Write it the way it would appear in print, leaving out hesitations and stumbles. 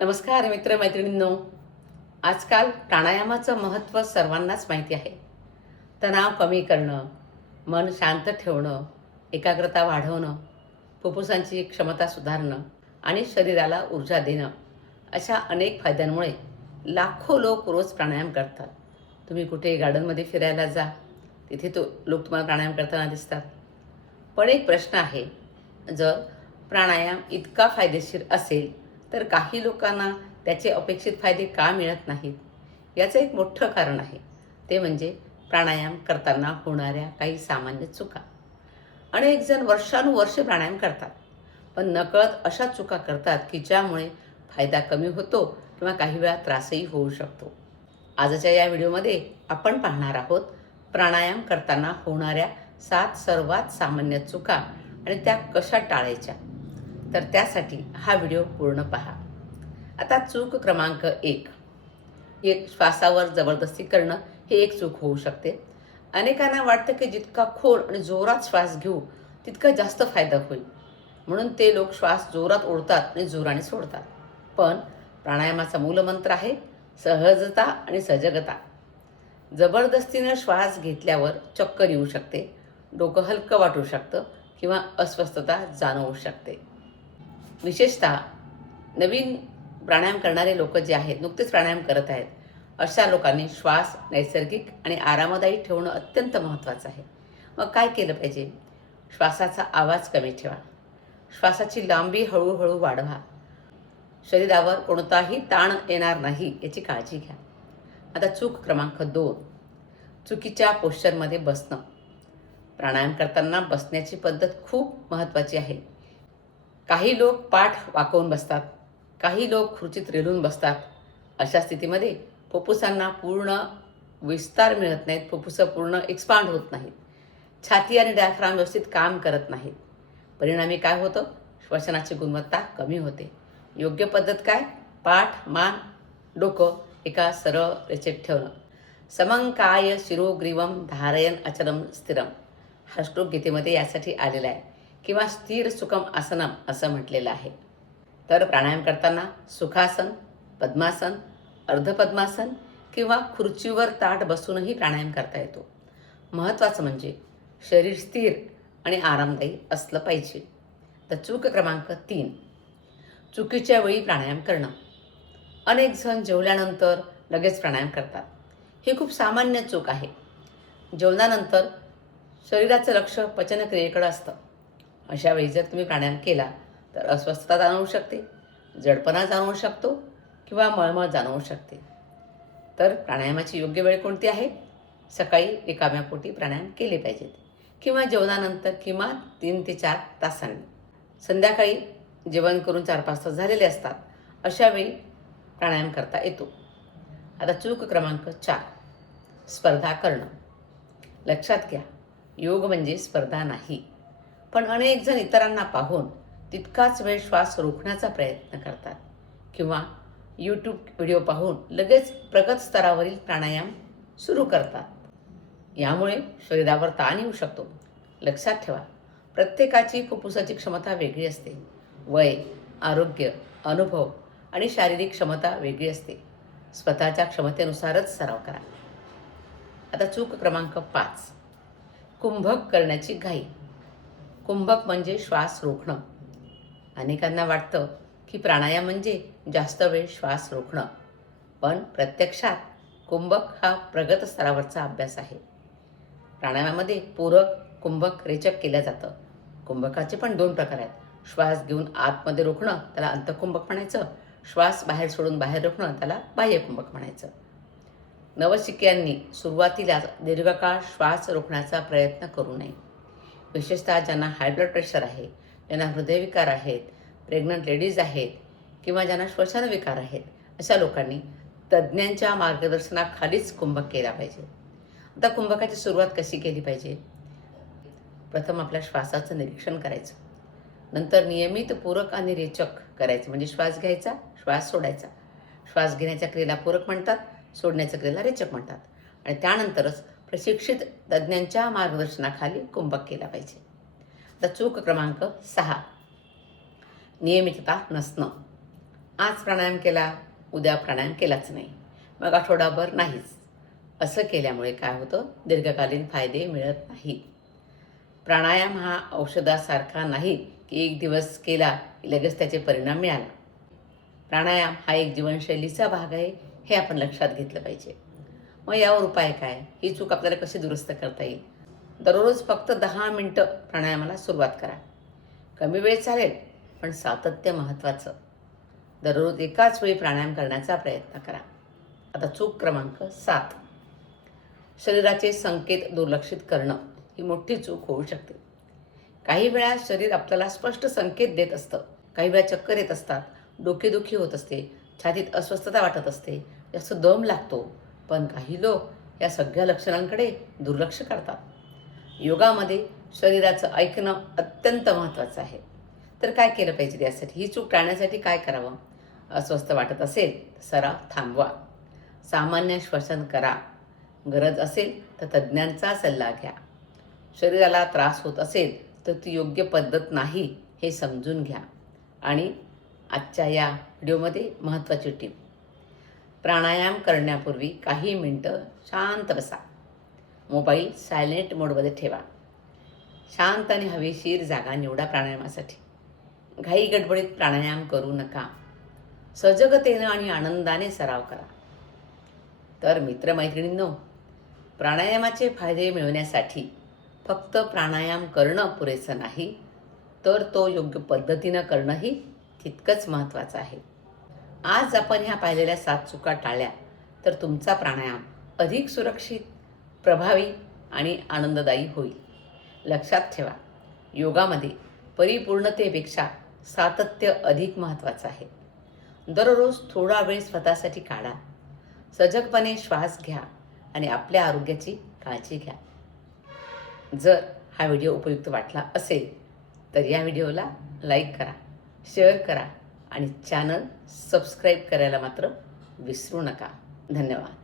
नमस्कार मित्र मैत्रिणींनो. आजकाल प्राणायामाचं महत्त्व सर्वांनाच माहिती आहे. तणाव कमी करणं, मन शांत ठेवणं, एकाग्रता वाढवणं, फुफ्फुसांची क्षमता सुधारणं आणि शरीराला ऊर्जा देणं अशा अनेक फायद्यांमुळे लाखो लोक रोज प्राणायाम करतात. तुम्ही कुठे गार्डनमध्ये फिरायला जा, तिथे लोक तुम्हाला प्राणायाम करताना दिसतात. पण एक प्रश्न आहे, जर प्राणायाम इतका फायदेशीर असेल तर काही लोकांना त्याचे अपेक्षित फायदे का मिळत नाहीत? याचं एक मोठं कारण आहे. ते म्हणजे प्राणायाम करताना होणाऱ्या काही सामान्य चुका. अनेक जण वर्षानुवर्षे प्राणायाम करतात, पण नकळत अशा चुका करतात की ज्यामुळे फायदा कमी होतो किंवा काही वेळा त्रासही होऊ शकतो. आजच्या या व्हिडिओमध्ये आपण पाहणार आहोत प्राणायाम करताना होणाऱ्या 7 सर्वात सामान्य चुका आणि त्या कशा टाळायच्या. तर त्यासाठी हा व्हिडिओ पूर्ण पहा. आता चूक क्रमांक 1, श्वासावर जबरदस्ती करणं हे एक चूक होऊ शकते. अनेकांना वाटतं की जितका खोल आणि जोरात श्वास घेऊ तितका जास्त फायदा होईल, म्हणून ते लोक श्वास जोरात ओढतात आणि जोराने सोडतात. पण प्राणायामाचा मूलमंत्र आहे सहजता आणि सजगता. जबरदस्तीनं श्वास घेतल्यावर चक्कर येऊ शकते, डोकं हलकं वाटू शकतं किंवा अस्वस्थता जाणवू शकते. विशेषतः नवीन प्राणायाम करणारे लोक जे आहेत, नुकतेच प्राणायाम करत आहेत, अशा लोकांनी श्वास नैसर्गिक आणि आरामदायी ठेवणं अत्यंत महत्त्वाचं आहे. मग काय केलं पाहिजे? श्वासाचा आवाज कमी ठेवा, श्वासाची लांबी हळूहळू वाढवा, शरीरावर कोणताही ताण येणार नाही याची काळजी घ्या. आता चूक क्रमांक 2, चुकीच्या पोश्चरमध्ये बसणं. प्राणायाम करताना बसण्याची पद्धत खूप महत्त्वाची आहे. काही लोक पाठ वाकवून बसतात, काही लोक खुर्चीत रेलून बसतात. अशा स्थितीमध्ये फुफ्फुसांना पूर्ण विस्तार मिळत नाहीत, फुफ्फुसं पूर्ण एक्सपांड होत नाहीत, छाती आणि डायफ्राम व्यवस्थित काम करत नाहीत. परिणामी काय होतं? श्वसनाची गुणवत्ता कमी होते. योग्य पद्धत काय? पाठ, मान, डोकं एका सरळ रेषेत ठेवणं. समंकाय शिरोग्रीवम धारयन अचलम स्थिरम हा श्लोक गीतेमध्ये यासाठी आलेला आहे, किंवा स्थिर सुखम आसनम असं म्हटलेलं आहे. तर प्राणायाम करताना सुखासन, पद्मासन, अर्धपद्मासन किंवा खुर्चीवर ताठ बसूनही प्राणायाम करता येतो. महत्त्वाचं म्हणजे शरीर स्थिर आणि आरामदायी असलं पाहिजे. तर चूक क्रमांक 3, चुकीच्या वेळी प्राणायाम करणं. अनेक जण जेवल्यानंतर लगेच प्राणायाम करतात. ही खूप सामान्य चूक आहे. जेवणानंतर शरीराचं लक्ष पचनक्रियेकडे असतं. अशा वेळी जर तुम्ही प्राणायाम केला तर अस्वस्थता जाणवू शकते, जडपणा जाणवू शकतो किंवा मळमळ जाणवू शकते. तर प्राणायामाची योग्य वेळ कोणती आहे? सकाळी रिकाम्या पोटी प्राणायाम केले पाहिजेत, किंवा जेवणानंतर किमान 3 ते 4 तासांनी. संध्याकाळी जेवण करून 4-5 तास झालेले असतात, अशा वेळी प्राणायाम करता येतो. आता चूक क्रमांक 4, स्पर्धा करणं. लक्षात घ्या, योग म्हणजे स्पर्धा नाही. पण अनेक जण इतरांना पाहून तितकाच वेळ श्वास रोखण्याचा प्रयत्न करतात, किंवा यूट्यूब व्हिडिओ पाहून लगेच प्रगत स्तरावरील प्राणायाम सुरू करतात. यामुळे शरीरावर ताण येऊ शकतो. लक्षात ठेवा, प्रत्येकाची फुफ्फुसाची क्षमता वेगळी असते. वय, आरोग्य, अनुभव आणि शारीरिक क्षमता वेगळी असते. स्वतःच्या क्षमतेनुसारच सराव करा. आता चूक क्रमांक 5, कुंभक करण्याची घाई. कुंभक म्हणजे श्वास रोखणं. अनेकांना वाटतं की प्राणायाम म्हणजे जास्त वेळ श्वास रोखणं, पण प्रत्यक्षात कुंभक हा प्रगत स्तरावरचा अभ्यास आहे. प्राणायामामध्ये पूरक, कुंभक, रेचक केलं जातं. कुंभकाचे पण 2 प्रकार आहेत. श्वास घेऊन आतमध्ये रोखणं त्याला अंतकुंभक म्हणायचं, श्वास बाहेर सोडून बाहेर रोखणं त्याला बाह्यकुंभक म्हणायचं. नवशिक्यांनी सुरुवातीला दीर्घकाळ श्वास रोखण्याचा प्रयत्न करू नये. विशेषतः ज्यांना हाय ब्लड प्रेशर आहे, ज्यांना हृदयविकार आहेत, प्रेग्नंट लेडीज आहेत, किंवा ज्यांना श्वसनविकार आहेत, अशा लोकांनी तज्ज्ञांच्या मार्गदर्शनाखालीच कुंभक केला पाहिजे. आता कुंभकाची सुरुवात कशी केली पाहिजे? प्रथम आपल्या श्वासाचं निरीक्षण करायचं. नंतर नियमित पूरक आणि रेचक करायचं, म्हणजे श्वास घ्यायचा, श्वास सोडायचा. श्वास घेण्याच्या क्रियेला पूरक म्हणतात, सोडण्याच्या क्रियेला रेचक म्हणतात. आणि त्यानंतरच प्रशिक्षित तज्ज्ञांच्या मार्गदर्शनाखाली कुंभक केला पाहिजे. आता चूक क्रमांक 6, नियमितता नसणं. आज प्राणायाम केला, उद्या प्राणायाम केलाच नाही, मग आठवडाभर नाहीच. असं केल्यामुळे काय होतं, दीर्घकालीन फायदे मिळत नाहीत. प्राणायाम हा औषधासारखा नाही की एक दिवस केला की लगेच त्याचे परिणाम मिळाला. प्राणायाम हा एक जीवनशैलीचा भाग आहे, हे आपण लक्षात घेतलं पाहिजे. मग यावर उपाय काय? ही चूक आपल्याला कशी दुरुस्त करता येईल? दररोज फक्त 10 मिनटं प्राणायामाला सुरुवात करा. कमी वेळ चालेल, पण सातत्य महत्त्वाचं. दररोज एकाच वेळी प्राणायाम करण्याचा प्रयत्न करा. आता चूक क्रमांक 7, शरीराचे संकेत दुर्लक्षित करणं ही मोठी चूक होऊ शकते. काही वेळा शरीर आपल्याला स्पष्ट संकेत देत असतं. काही वेळा चक्कर येत असतात, डोकेदुखी होत असते, छातीत अस्वस्थता वाटत असते, जास्त दम लागतो. पण काही लोक या सगळ्या लक्षणांकडे दुर्लक्ष करतात. योगामध्ये शरीराचं ऐकणं अत्यंत महत्त्वाचं आहे. तर काय केलं पाहिजे यासाठी? ही चूक टाळण्यासाठी काय करावं? अस्वस्थ वाटत असेल तर सराव थांबवा. सामान्य श्वसन करा. गरज असेल तर तज्ज्ञांचा सल्ला घ्या. शरीराला त्रास होत असेल तर ती योग्य पद्धत नाही हे समजून घ्या. आणि आजच्या या व्हिडिओमध्ये महत्त्वाची टीप, प्राणायाम करण्यापूर्वी काही मिनटं शांत बसा. मोबाईल सायलेंट मोडमध्ये ठेवा. शांत आणि हवेशीर जागा निवडा प्राणायामासाठी. घाई गडबडीत प्राणायाम करू नका. सजगतेनं आणि आनंदाने सराव करा. तर मित्रमैत्रिणींनो, प्राणायामाचे फायदे मिळवण्यासाठी फक्त प्राणायाम करणं पुरेसं नाही, तर तो योग्य पद्धतीनं करणंही तितकंच महत्त्वाचं आहे. आज आपण ह्या पाहिलेल्या 7 चुका टाळल्या तर तुमचा प्राणायाम अधिक सुरक्षित, प्रभावी आणि आनंददायी होईल. लक्षात ठेवा, योगामध्ये परिपूर्णतेपेक्षा सातत्य अधिक महत्त्वाचं आहे. दररोज थोडा वेळ स्वतःसाठी काढा. सजगपणे श्वास घ्या आणि आपल्या आरोग्याची काळजी घ्या. जर हा व्हिडिओ उपयुक्त वाटला असेल तर या व्हिडिओला लाईक करा, शेअर करा आणि चॅनल सबस्क्राईब करायला मात्र विसरू नका. धन्यवाद.